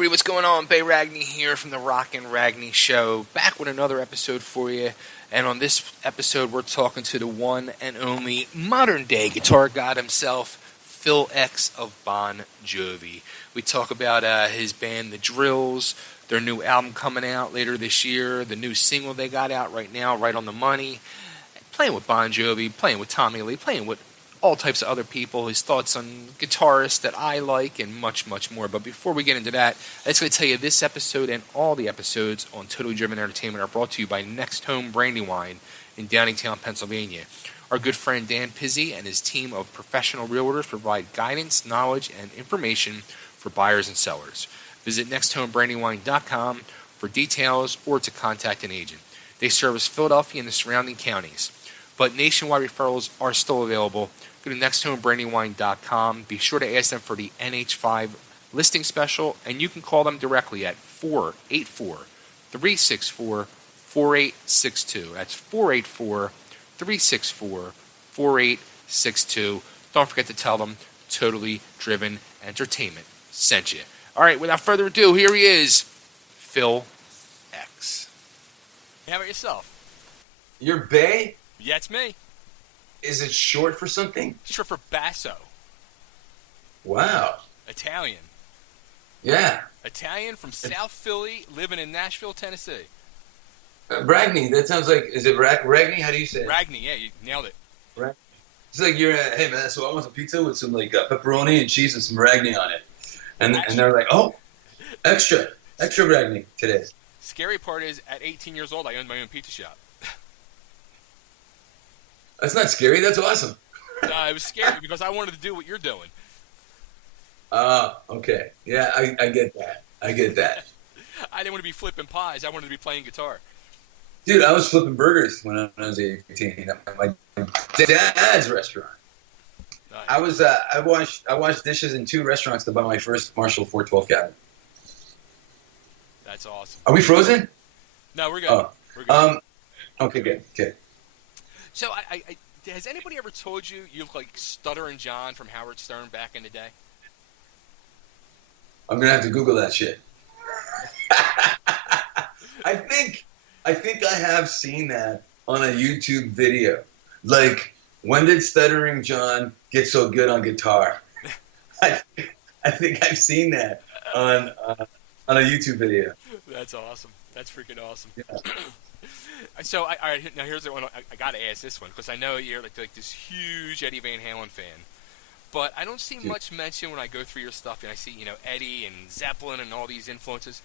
everybody, what's going on? Bay Ragni here from the Rockin' Ragni Show, back with another episode for you. And on this episode, we're talking to the one and only modern-day guitar god himself, Phil X of Bon Jovi. We talk about his band, The Drills, their new album coming out later this year, the new single they got out right now, Right on the Money, playing with Bon Jovi, playing with Tommy Lee, playing with all types of other people, his thoughts on guitarists that I like, and much, much more. But before we get into that, I just going to tell you this episode and all the episodes on Totally Driven Entertainment are brought to you by Next Home Brandywine in Downingtown, Pennsylvania. Our good friend Dan Pizzi and his team of professional realtors provide guidance, knowledge, and information for buyers and sellers. Visit nexthomebrandywine.com for details or to contact an agent. They service Philadelphia and the surrounding counties, but nationwide referrals are still available. Go to nexthomebrandywine.com. Be sure to ask them for the NH5 listing special, and you can call them directly at 484-364-4862. That's 484-364-4862. Don't forget to tell them Totally Driven Entertainment sent you. All right, without further ado, here he is, Phil X. How about yourself? You're Bay? Yeah, it's me. Is it short for something? Short for Basso. Wow. Italian. Yeah. Italian from South Philly, living in Nashville, Tennessee. Ragni, that sounds like, is it Ragni? How do you say it? Ragni, yeah, you nailed it. It's like you're, hey man, so I want some pizza with some like pepperoni and cheese and some Ragni on it. And they're like, oh, extra Ragni today. Scary part is, at 18 years old, I owned my own pizza shop. That's not scary. That's awesome. It was scary because I wanted to do what you're doing. Okay. Yeah, I get that. I didn't want to be flipping pies. I wanted to be playing guitar. Dude, I was flipping burgers when I was 18 at my dad's restaurant. Nice. I washed dishes in 2 restaurants to buy my first Marshall 412 cabinet. That's awesome. Are we frozen? No, we're good. Oh. We're good. Okay, good. Okay. So, has anybody ever told you look like Stuttering John from Howard Stern back in the day? I'm gonna have to Google that shit. I think I have seen that on a YouTube video. Like, when did Stuttering John get so good on guitar? I think I've seen that on a YouTube video. That's awesome. That's freaking awesome. Yeah. So, all right, now here's the one. I got to ask this one because I know you're like this huge Eddie Van Halen fan. But I don't see much mention when I go through your stuff and I see, Eddie and Zeppelin and all these influences.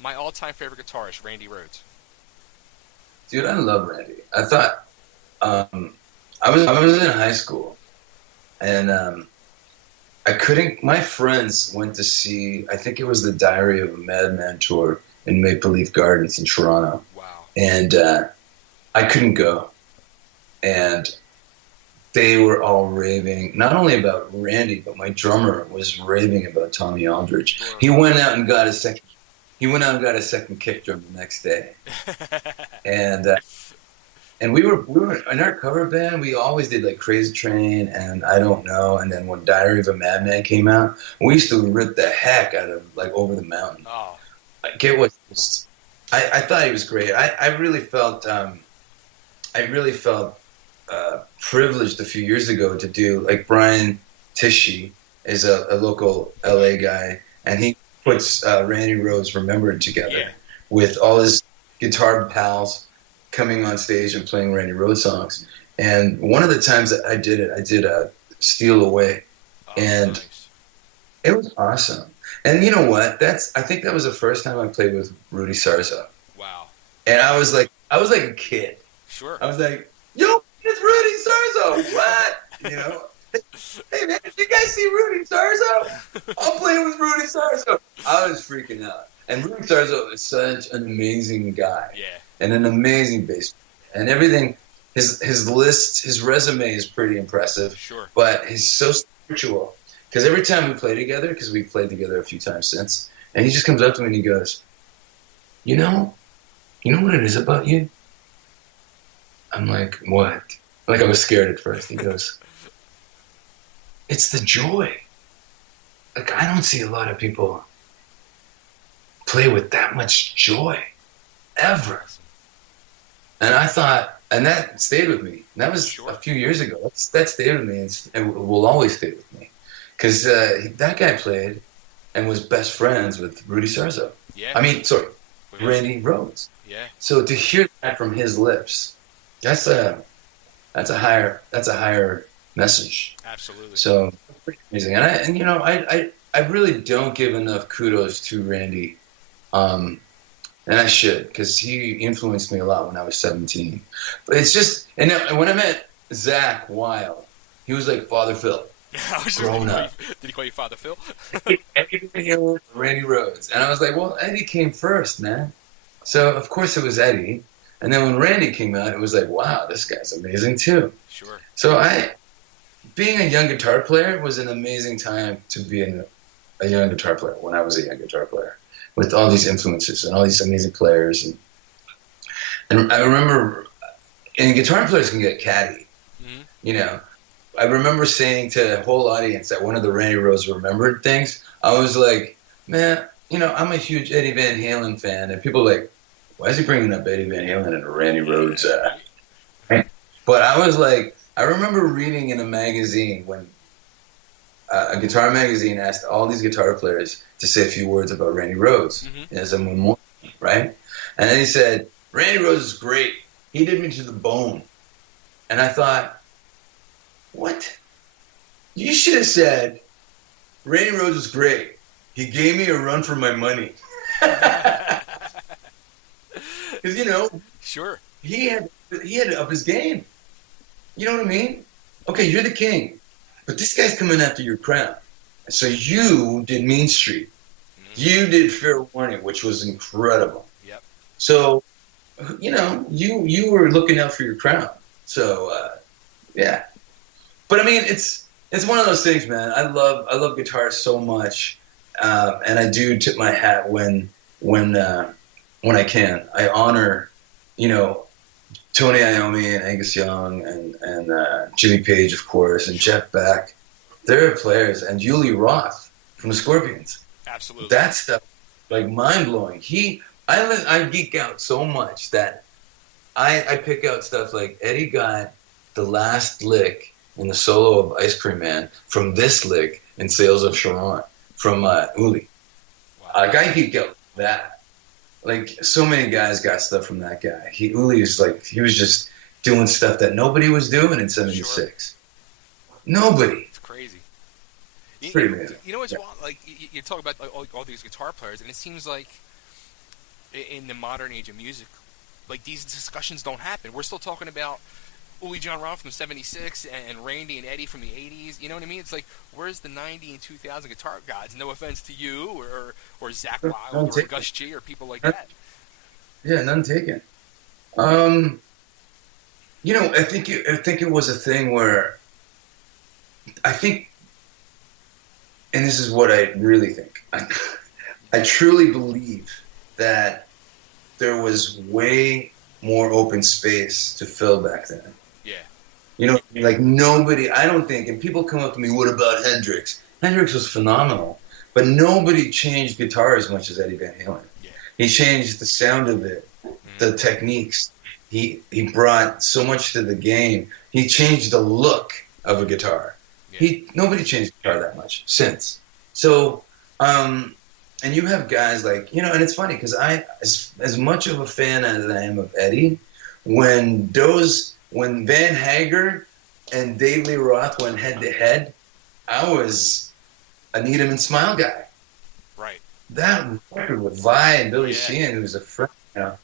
My all-time favorite guitarist, Randy Rhoads. Dude, I love Randy. I thought I was in high school, and I couldn't. My friends went to see, I think it was the Diary of a Madman tour in Maple Leaf Gardens in Toronto. Wow. And I couldn't go. And they were all raving, not only about Randy, but my drummer was raving about Tommy Aldridge. Sure. He went out and got a second kick drum the next day. And we were in our cover band, we always did like Crazy Train and I Don't Know, and then when Diary of a Madman came out, we used to rip the heck out of like Over the Mountain. Oh. Like, it was just, I thought he was great. I really felt privileged a few years ago to do, like, Brian Tichy is a local LA guy, and he puts Randy Rhoads Remembered together with all his guitar pals coming on stage and playing Randy Rhoads songs. And one of the times that I did it, I did Steal Away, and nice. It was awesome. And you know what? I think that was the first time I played with Rudy Sarzo. Wow. And I was like a kid. Sure. I was like, yo, it's Rudy Sarzo. What? Hey man, did you guys see Rudy Sarzo? I'm playing with Rudy Sarzo. I was freaking out. And Rudy Sarzo is such an amazing guy. Yeah. And an amazing bass player. And everything, his list, his resume is pretty impressive. Sure. But he's so spiritual. Because every time we play together, because we've played together a few times since, and he just comes up to me and he goes, you know what it is about you? I'm like, what? Like, I was scared at first. He goes, it's the joy. Like, I don't see a lot of people play with that much joy ever. And I thought, and that stayed with me. That was a few years ago. That stayed with me, and will always stay with me. Because that guy played and was best friends with Rudy Sarzo. Yeah. Randy Rhoads. Yeah. So to hear that from his lips, that's a higher message. Absolutely. So pretty amazing. And I really don't give enough kudos to Randy. And I should, because he influenced me a lot when I was 17. But it's just, and when I met Zach Wild, he was like Father Phil. Grown up. Did he call you Father Phil? Randy Rhoads. And I was like, well, Eddie came first, man. So, of course, it was Eddie. And then when Randy came out, it was like, wow, this guy's amazing, too. Sure. So being a young guitar player was an amazing time to be a young guitar player when I was a young guitar player, with all these influences and all these amazing players. And I remember, and guitar players can get catty, you know. I remember saying to the whole audience at one of the Randy Rhoads Remembered things, I was like, man, you know, I'm a huge Eddie Van Halen fan. And people were like, why is he bringing up Eddie Van Halen and Randy Rhoads? But I was like, I remember reading in a magazine when a guitar magazine asked all these guitar players to say a few words about Randy Rhoads as a memorial, right? And then he said, Randy Rhoads is great. He did me to the bone. And I thought, what? You should have said, Randy Rhoads is great. He gave me a run for my money. Because, you know, sure, he had to up his game. You know what I mean? Okay, you're the king, but this guy's coming after your crown. So you did Mean Street. You did Fair Warning, which was incredible. Yep. So, you know, you were looking out for your crown. So, yeah. But I mean, it's one of those things, man. I love guitar so much, and I do tip my hat when I can. I honor, you know, Tony Iommi and Angus Young and Jimmy Page, of course, and Jeff Beck. They're players, and Uli Roth from the Scorpions. Absolutely. That stuff, like, mind-blowing. I geek out so much that I pick out stuff like Eddie got the last lick in the solo of Ice Cream Man from this lick in Sails of Sharon from Uli. Wow. I geek out that. Like, so many guys got stuff from that guy. Uli is like, he was just doing stuff that nobody was doing in 76. Sure. Nobody. It's crazy. It's pretty amazing. You know what's wild? Like, you talk about like, all these guitar players, and it seems like in the modern age of music, like, these discussions don't happen. We're still talking about Uli John Roth from 76 and Randy and Eddie from the 80s. You know what I mean? It's like, where's the 90 and 2000 guitar gods? No offense to you or Zach Wild or Gus G or people like that. Yeah, none taken. You know, I think it was a thing where I think, and this is what I really think, I truly believe that there was way more open space to fill back then. Yeah. You know, like, nobody, I don't think, and people come up to me, what about Hendrix? Hendrix was phenomenal, but nobody changed guitar as much as Eddie Van Halen. Yeah. He changed the sound of it, the techniques. He brought so much to the game. He changed the look of a guitar. Yeah. Nobody changed guitar that much since. So, and you have guys like, you know, and it's funny because as much of a fan as I am of Eddie, when Van Hager and Dave Lee Roth went head to head, I was a Need 'Em and Smile guy. Right. That record with Vi and Billy Sheehan, who was a friend, you know,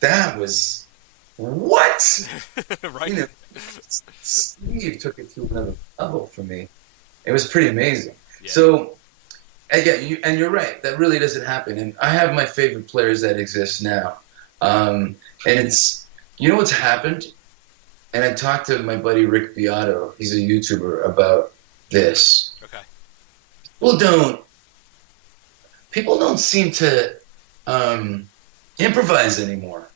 that was what? Right. You know, Steve took it to another level for me. It was pretty amazing. Yeah. So, again, and you're right. That really doesn't happen. And I have my favorite players that exist now. And it's, you know what's happened? And I talked to my buddy Rick Beato. He's a YouTuber about this. Okay. People don't seem to improvise anymore.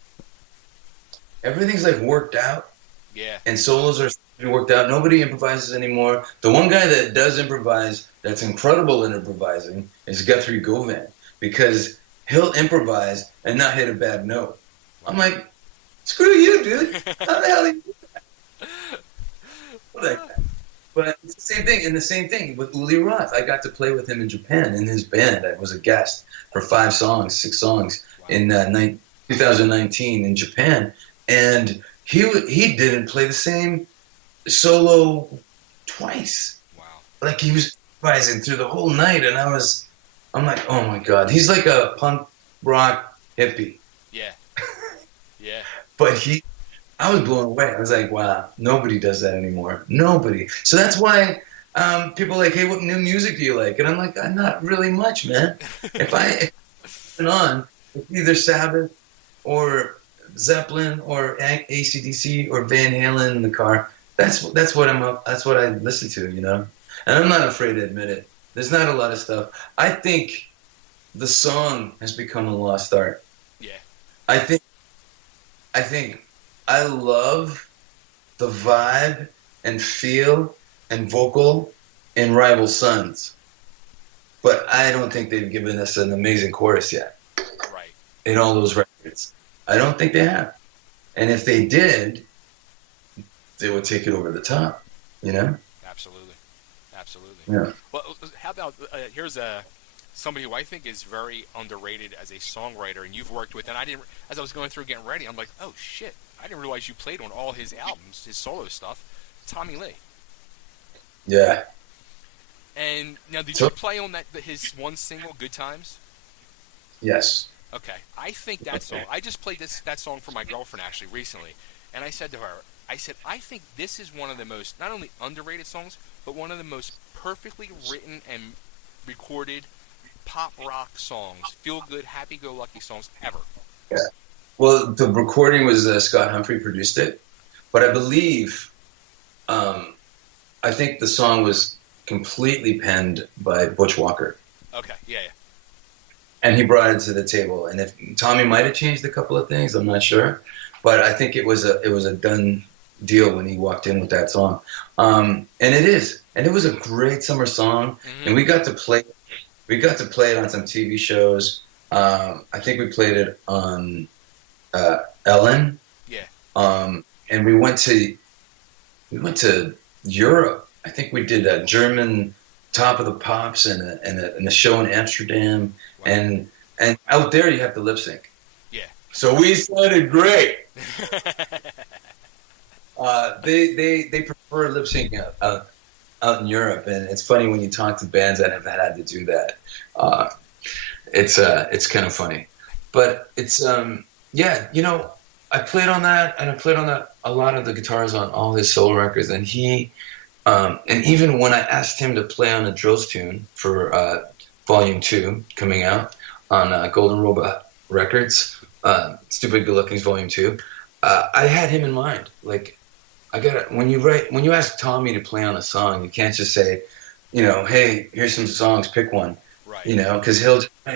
Everything's like worked out. Yeah. And solos are worked out. Nobody improvises anymore. The one guy that does improvise, that's incredible in improvising, is Guthrie Govan, because he'll improvise and not hit a bad note. I'm like, screw you, dude. How the hell do you do that? But it's the same thing. And the same thing with Uli Roth. I got to play with him in Japan in his band. I was a guest for 6 songs in 2019 in Japan. And he didn't play the same solo twice. Wow. Like he was improvising through the whole night. And I'm like, oh my God. He's like a punk rock hippie. Yeah. Yeah. But I was blown away. I was like, wow, nobody does that anymore. Nobody. So that's why people are like, hey, what new music do you like? And I'm like, not really much, man. If I on, it's either Sabbath or Zeppelin or AC/DC or Van Halen in the car. That's what that's what I listen to, you know? And I'm not afraid to admit it. There's not a lot of stuff. I think the song has become a lost art. Yeah. I think I love the vibe and feel and vocal in Rival Sons, but I don't think they've given us an amazing chorus yet. Right. In all those records, I don't think they have. And if they did, they would take it over the top. You know? Absolutely. Yeah. Well, how about here's somebody who I think is very underrated as a songwriter, and you've worked with. And as I was going through getting ready, I'm like, oh shit, I didn't realize you played on all his albums, his solo stuff. Tommy Lee. Yeah. And now, did you play on his one single, "Good Times"? Yes. Okay, I think that song. I just played that song for my girlfriend actually recently, and I said to her, I think this is one of the most not only underrated songs, but one of the most perfectly written and recorded pop rock songs, feel good, happy go lucky songs ever. Yeah. Well, the recording was Scott Humphrey produced it, but I believe, I think the song was completely penned by Butch Walker. Okay, yeah. And he brought it to the table. And if Tommy might have changed a couple of things, I'm not sure, but I think it was a done deal when he walked in with that song. And it is, and it was a great summer song, and we got to play it on some TV shows. I think we played it on Ellen. Yeah. And we went to Europe. I think we did a German Top of the Pops and a show in Amsterdam. Wow. And out there you have to lip sync. Yeah. So we sounded great. They prefer lip syncing out in Europe, and it's funny when you talk to bands that have had to do that. It's kind of funny, but it's yeah, you know, I played on that, and I played on that a lot of the guitars on all his solo records, and he and even when I asked him to play on a Drills tune for Volume 2 coming out on Golden Robot Records, Stupid Good Lookings Volume 2, I had him in mind. Like, when you ask Tommy to play on a song, you can't just say, you know, hey, here's some songs, pick one. Right. You know, because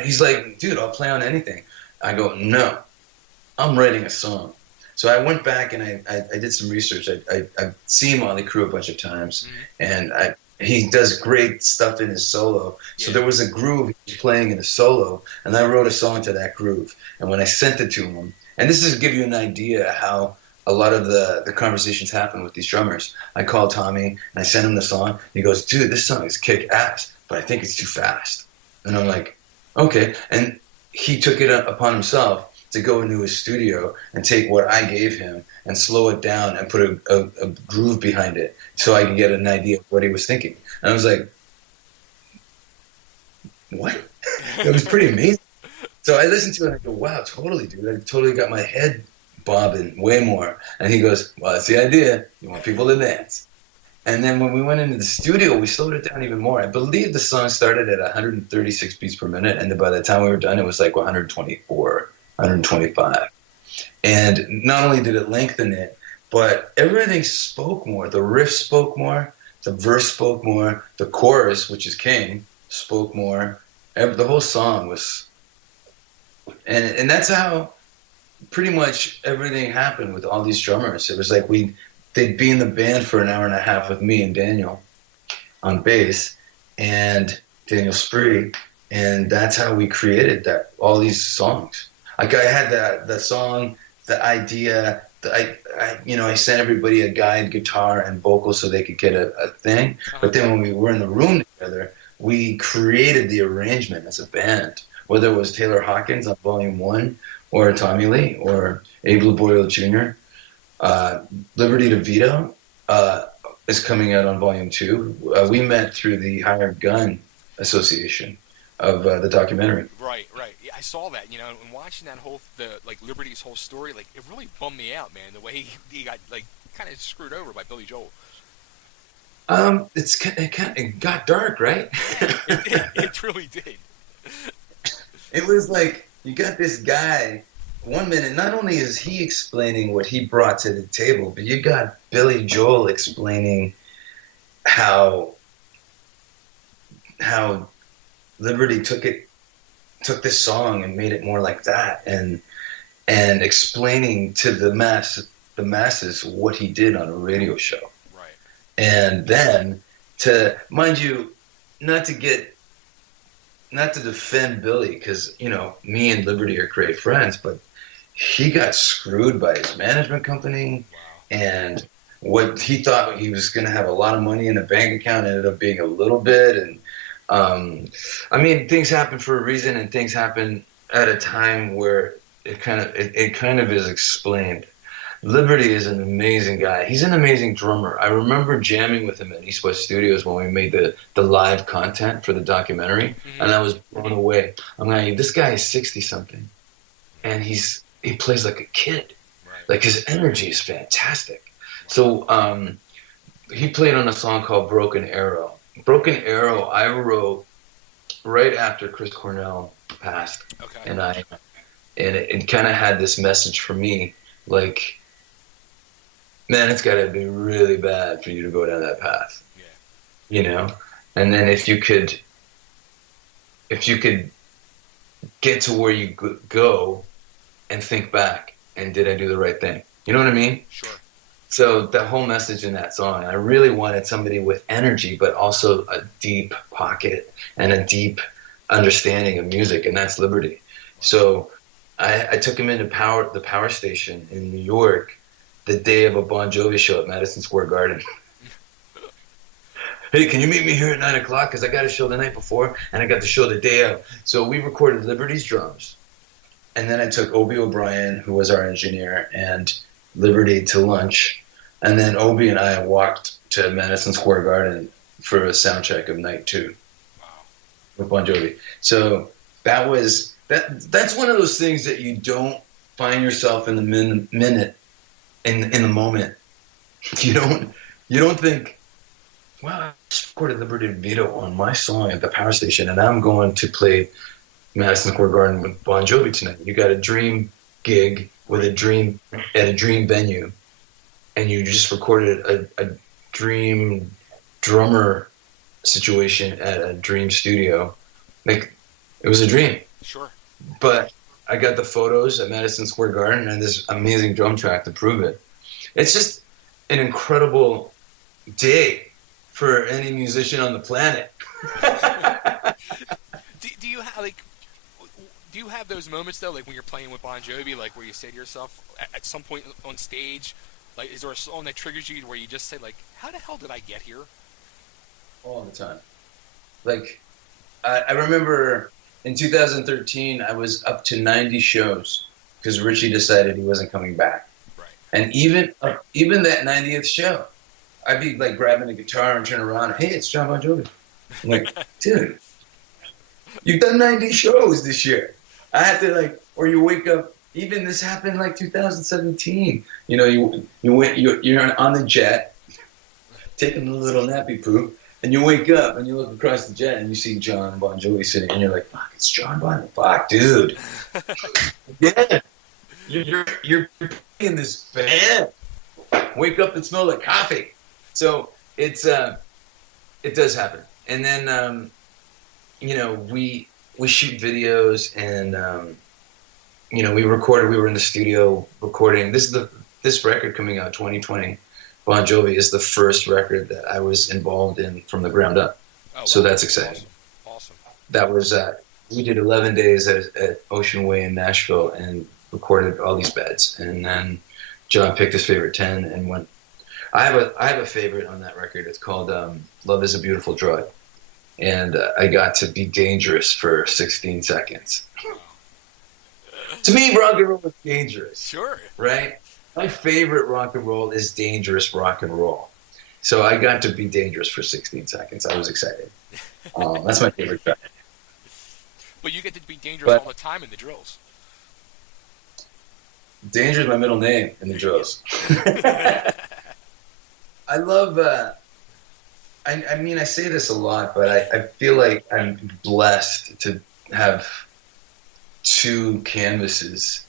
he's like, dude, I'll play on anything. I go, no, I'm writing a song. So I went back and I did some research. I've seen Motley Crue a bunch of times, and he does great stuff in his solo. So there was a groove he was playing in a solo, and I wrote a song to that groove. And when I sent it to him, and this is to give you an idea how a lot of the conversations happen with these drummers. I called Tommy, and I sent him the song, and he goes, dude, this song is kick ass, but I think it's too fast. And I'm like, okay. And he took it upon himself to go into his studio and take what I gave him and slow it down and put a groove behind it so I could get an idea of what he was thinking. And I was like, what? It was pretty amazing. So I listened to it and I go, wow, totally, dude. I totally got my head bobbing way more. And he goes, well, that's the idea. You want people to dance. And then when we went into the studio, we slowed it down even more. I believe the song started at 136 beats per minute. And by the time we were done, it was like 124, 125. And not only did it lengthen it, but everything spoke more. The riff spoke more. The verse spoke more. The chorus, which is king, spoke more. The whole song was... And that's how pretty much everything happened with all these drummers. It was like they'd be in the band for an hour and a half with me and Daniel on bass, and Daniel Spree, And that's how we created all these songs. Like I had the song, the idea. I sent everybody a guide guitar and vocals so they could get a thing. But then when we were in the room together, we created the arrangement as a band. Whether it was Taylor Hawkins on Volume 1, or Tommy Lee, or Abe Boyle Jr., Liberty DeVitto is coming out on Volume 2. We met through the Hired Gun Association of the documentary. Right. Yeah, I saw that, and watching that Liberty's whole story, like, it really bummed me out, man, the way he got, like, kind of screwed over by Billy Joel. It got dark, right? It really did. It was like, you got this guy, 1 minute, not only is he explaining what he brought to the table, but you got Billy Joel explaining how Liberty took this song and made it more like that, and explaining to the masses what he did on a radio show. Right. And then to, mind you, not to defend Billy, because me and Liberty are great friends, but he got screwed by his management company. Wow. And what he thought he was going to have a lot of money in a bank account ended up being a little bit. And things happen for a reason, and things happen at a time where it kind of is explained. Liberty is an amazing guy. He's an amazing drummer. I remember jamming with him at East West Studios when we made the live content for the documentary, and I was blown away. I'm like, this guy is 60-something, and he plays like a kid. Right. Like, his energy is fantastic. Wow. So he played on a song called Broken Arrow. Broken Arrow I wrote right after Chris Cornell passed. Okay. And it kind of had this message for me, like, man, it's got to be really bad for you to go down that path. Yeah. And then if you could get to where you go and think back, and did I do the right thing? You know what I mean? Sure. So the whole message in that song, I really wanted somebody with energy, but also a deep pocket and a deep understanding of music, and that's Liberty. So I took him into the Power Station in New York the day of a Bon Jovi show at Madison Square Garden. Hey, can you meet me here at 9 o'clock? Because I got a show the night before, and I got the show the day of. So we recorded Liberty's drums. And then I took Obie O'Brien, who was our engineer, and Liberty to lunch. And then Obie and I walked to Madison Square Garden for a sound check of night 2. Wow. With Bon Jovi. So that's one of those things that you don't find yourself in the minute, in the moment. You don't think, wow, I just recorded Liberty DeVitto on my song at the Power Station, and I'm going to play Madison Square Garden with Bon Jovi tonight. You got a dream gig at a dream venue, and you just recorded a dream drummer situation at a dream studio. Like, it was a dream. Sure. But I got the photos at Madison Square Garden and this amazing drum track to prove it. It's just an incredible day for any musician on the planet. Do you have those moments though, like when you're playing with Bon Jovi, like where you say to yourself at some point on stage, like, is there a song that triggers you where you just say, like, how the hell did I get here? All the time. Like, I remember in 2013, I was up to 90 shows because Richie decided he wasn't coming back. Right. And even that 90th show, I'd be like grabbing a guitar and turn around, hey, it's John Bon Jovi. I'm like, dude, you've done 90 shows this year. I had to or you wake up. Even this happened like 2017. You're on the jet, taking a little nappy poo, and you wake up and you look across the jet and you see John Bon Jovi sitting, and you're like, "Fuck, it's John Bon. Fuck, dude." Yeah, you're in this band. Wake up and smell like coffee. So it does happen. And then we shoot videos, and we recorded. We were in the studio recording. This record coming out 2020, Bon Jovi, is the first record that I was involved in from the ground up. Oh, wow. So that's exciting. Awesome. that was we did 11 days at Ocean Way in Nashville and recorded all these beds, and then John picked his favorite 10 and went. I have a favorite on that record. It's called "Love Is a Beautiful Drug," and I got to be dangerous for 16 seconds. To me, rock and roll is dangerous. Sure. Right? My favorite rock and roll is dangerous rock and roll. So I got to be dangerous for 16 seconds. I was excited. That's my favorite track. But you get to be dangerous all the time in the drills. Danger is my middle name in the drills. I love, I mean, I say this a lot, but I feel like I'm blessed to have two canvases.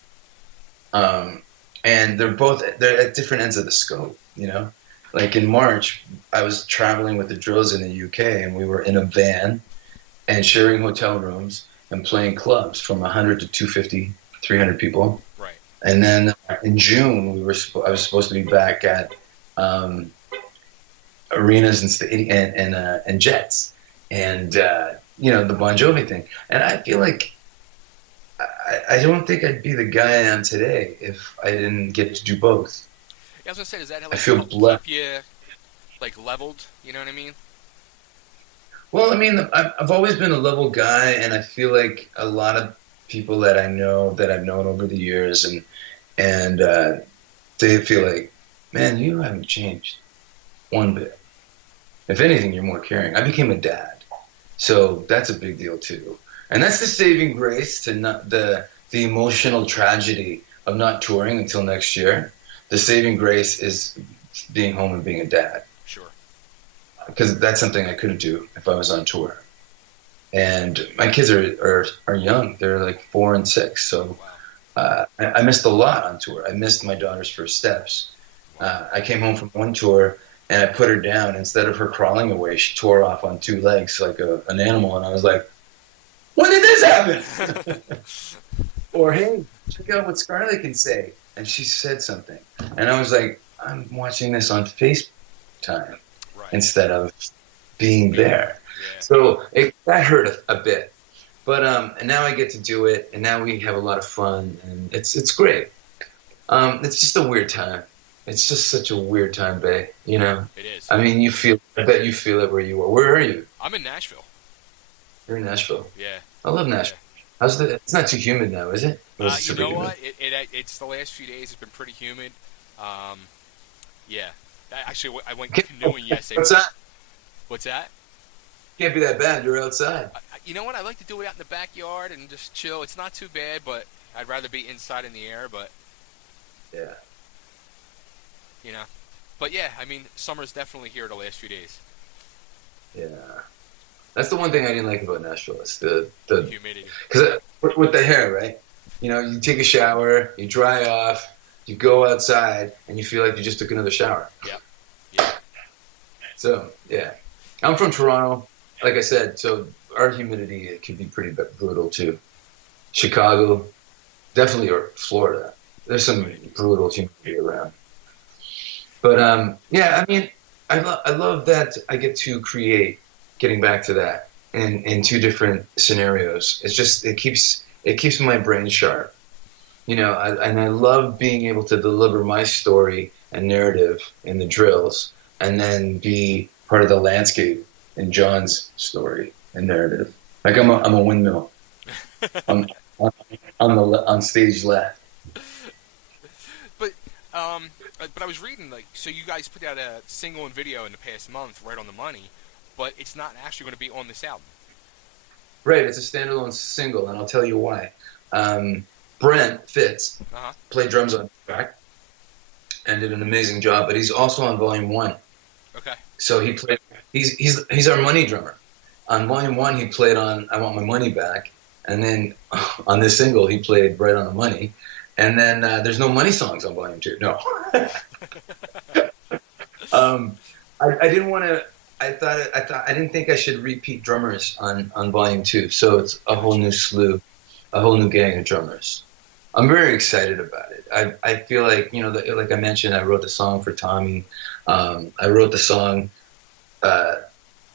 And they're at different ends of the scope, you know? Like in March, I was traveling with the drills in the UK, and we were in a van and sharing hotel rooms and playing clubs from 100 to 250, 300 people. Right. And then in June, I was supposed to be back at arenas and Jets, and you know, the Bon Jovi thing. And I feel like I don't think I'd be the guy I am today if I didn't get to do both. Yeah, I was gonna say, does that I feel blessed. Keep you like leveled? You know what I mean? Well, I mean, I've always been a level guy, and I feel like a lot of people that I know, that I've known over the years, and they feel like, man, you haven't changed one bit. If anything, you're more caring. I became a dad, so that's a big deal too. And that's the saving grace to not the emotional tragedy of not touring until next year. The saving grace is being home and being a dad. Sure. Because that's something I couldn't do if I was on tour. And my kids are young. They're like 4 and 6. So I missed a lot on tour. I missed my daughter's first steps. I came home from one tour, and I put her down. Instead of her crawling away, she tore off on 2 legs like an animal. And I was like, when did this happen? Or, hey, check out what Scarlett can say. And she said something. And I was like, I'm watching this on FaceTime instead of being there. Yeah. So that hurt a bit. But and now I get to do it, and now we have a lot of fun, and it's great. It's just a weird time. It's just such a weird time, babe. You know? It is. I mean, I bet you feel it where you are. Where are you? I'm in Nashville. You're in Nashville? Yeah. I love Nashville. Yeah. It's not too humid now, is it? You know what? It's the last few days. It's been pretty humid. Yeah. Actually, I went canoeing yesterday. What's that? What's that? Can't be that bad. You're outside. You know what? I like to do it out in the backyard and just chill. It's not too bad, but I'd rather be inside in the air. But yeah, you know. But yeah, I mean, summer's definitely here the last few days. Yeah, that's the one thing I didn't like about Nashville. It's the humidity. Because with the hair, right? You know, you take a shower, you dry off, you go outside, and you feel like you just took another shower. Yep. Yeah. So yeah, I'm from Toronto. Like I said, so our humidity, it can be pretty brutal too. Chicago, definitely, or Florida. There's some brutal humidity around. But yeah, I mean, I love that I get to create. Getting back to that, in 2 different scenarios, it keeps my brain sharp. You know, and I love being able to deliver my story and narrative in the drills, and then be part of the landscape in John's story and narrative. Like I'm a windmill on stage left. But I was reading, like, so you guys put out a single and video in the past month, Right on the Money, but it's not actually going to be on this album. Right, it's a standalone single, and I'll tell you why. Brent, Fitz, played drums on the track and did an amazing job, but he's also on Volume 1. Okay. So he's our money drummer. On Volume 1, he played on I Want My Money Back, and then on this single, he played Right on the Money, and then there's no money songs on Volume 2. No. I didn't want to. I didn't think I should repeat drummers on Volume 2, so it's a whole new slew, a whole new gang of drummers. I'm very excited about it. I feel like, you know, like I mentioned, I wrote the song for Tommy. I wrote the song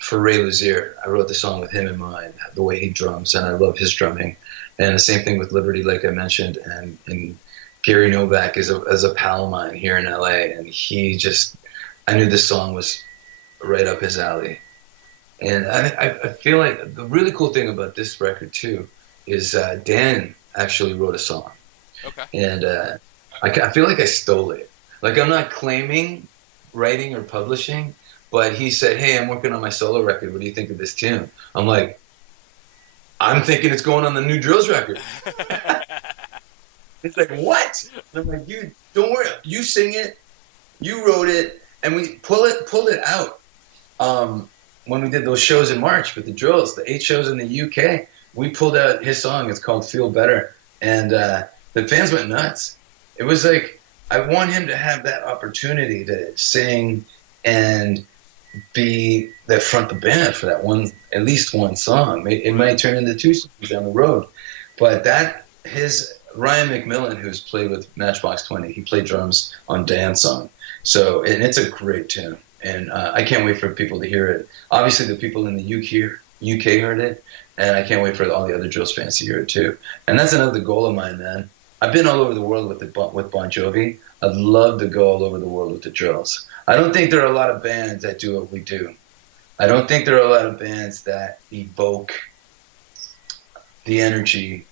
for Ray Luzier. I wrote the song with him in mind, the way he drums, and I love his drumming. And the same thing with Liberty, like I mentioned, and Gary Novak is a pal of mine here in LA, and I knew this song was right up his alley. And I feel like the really cool thing about this record too is Dan actually wrote a song. Okay. And I feel like I stole it. Like, I'm not claiming writing or publishing, but he said, "Hey, I'm working on my solo record. What do you think of this tune?" I'm like, "I'm thinking it's going on the new Drills record." It's like, "What?" And I'm like, "Dude, don't worry. You sing it. You wrote it." And we pulled it out. When we did those shows in March with the Drills, the 8 shows in the UK, we pulled out his song. It's called "Feel Better." And the fans went nuts. It was like, I want him to have that opportunity to sing and be the front the band for that one, at least one song. It might turn into 2 songs down the road. But Ryan McMillan, who's played with Matchbox 20, he played drums on Dan's song. So, and it's a great tune. And I can't wait for people to hear it. Obviously, the people in the UK heard it, and I can't wait for all the other Drills fans to hear it too. And that's another goal of mine, man. I've been all over the world with Bon Jovi. I'd love to go all over the world with the Drills. I don't think there are a lot of bands that do what we do. I don't think there are a lot of bands that evoke the energy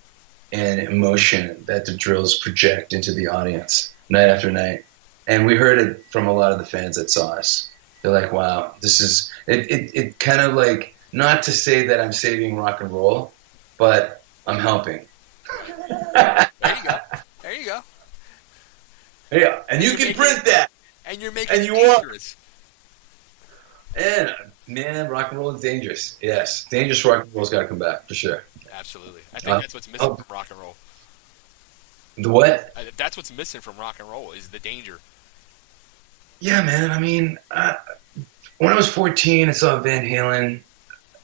and emotion that the Drills project into the audience night after night. And we heard it from a lot of the fans that saw us. They're like, "Wow, this is..." It kind of like, not to say that I'm saving rock and roll, but I'm helping. There you go. Yeah, and you can print that. And you're making it dangerous. And man, rock and roll is dangerous. Yes, dangerous rock and roll's got to come back for sure. Absolutely. I think that's what's missing from rock and roll. The what? That's what's missing from rock and roll is the danger. Yeah, man. I mean, when I was 14, I saw Van Halen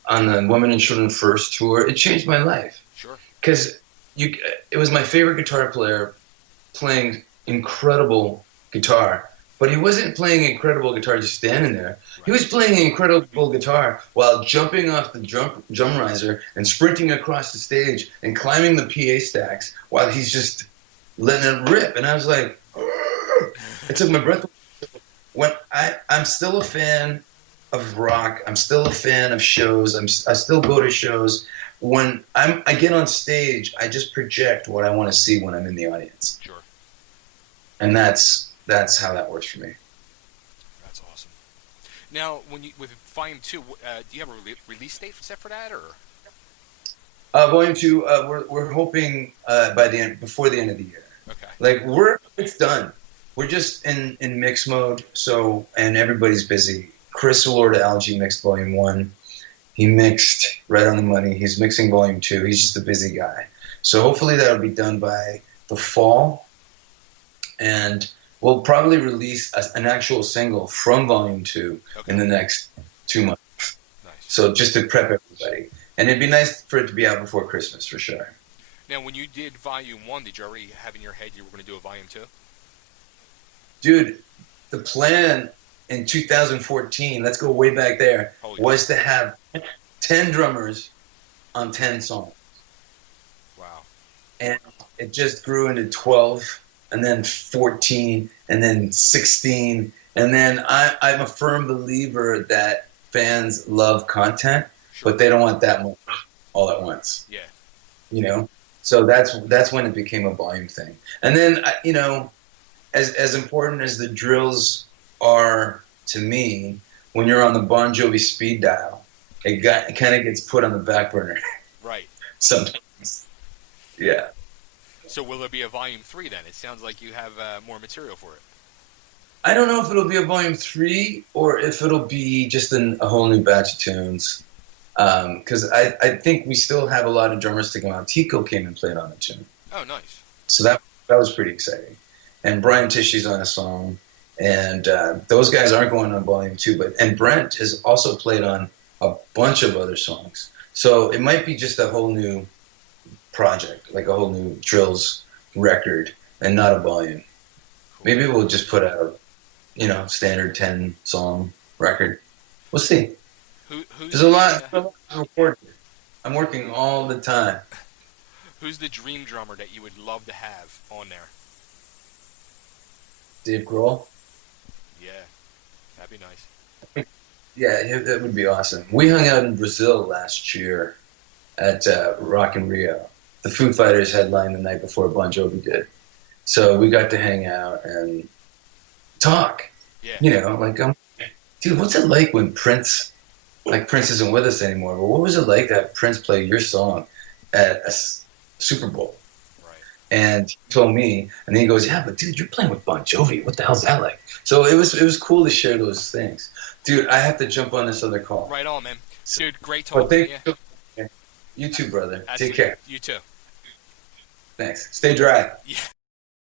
on the Women and Children First tour. It changed my life. Sure. Because it was my favorite guitar player playing incredible guitar. But he wasn't playing incredible guitar just standing there. Right. He was playing incredible guitar while jumping off the drum riser and sprinting across the stage and climbing the PA stacks while he's just letting it rip. And I was like, it took my breath away. When I'm still a fan of rock, I'm still a fan of shows, I still go to shows. When I get on stage, I just project what I want to see when I'm in the audience. Sure. And that's how that works for me. That's awesome. Now, with Volume 2, do you have a release date set for that, or? Volume 2, we're hoping before the end of the year. Okay. Like it's done. We're just in mix mode. So, and everybody's busy. Chris Lord Algae mixed Volume 1. He mixed right on the money. He's mixing Volume 2. He's just a busy guy. So hopefully that'll be done by the fall, and we'll probably release an actual single from Volume 2 in the next 2 months. Nice. So just to prep everybody. And it'd be nice for it to be out before Christmas, for sure. Now, when you did Volume 1, did you already have in your head you were going to do a Volume 2? Dude, the plan in 2014, let's go way back there, was to have 10 drummers on 10 songs. Wow. And it just grew into 12, and then 14, and then 16. And then I'm a firm believer that fans love content, but they don't want that much all at once. Yeah. You know? So that's when it became a volume thing. And then, you know, as important as the Drills are to me, when you're on the Bon Jovi speed dial, it kind of gets put on the back burner. Right. Sometimes. Yeah. So will there be a Volume 3 then? It sounds like you have more material for it. I don't know if it'll be a Volume 3 or if it'll be just a whole new batch of tunes. Because I think we still have a lot of drummers to come out. Tico came and played on a tune. Oh, nice. So that was pretty exciting. And Brian Tishy's on a song. And those guys aren't going on Volume 2. And Brent has also played on a bunch of other songs. So it might be just a whole new project, like a whole new Drills record and not a volume. Maybe we'll just put out, you know, standard 10-song record. We'll see. Who's There's a lot of work. I'm working all the time. Who's the dream drummer that you would love to have on there? Dave Grohl? Yeah, that'd be nice. Yeah, that would be awesome. We hung out in Brazil last year at Rock in Rio. The Foo Fighters headlined the night before Bon Jovi did. So we got to hang out and talk. Yeah. You know, like, dude, what's it like when Prince isn't with us anymore, but what was it like to have Prince play your song at a Super Bowl? Right. And he told me, and then he goes, yeah, but dude, you're playing with Bon Jovi. What the hell's that like? So it was cool to share those things. Dude, I have to jump on this other call. Right on, man. Dude, great Well, talking to you. You too, brother. Absolutely. Take care. You too. Thanks. Stay dry. Yeah.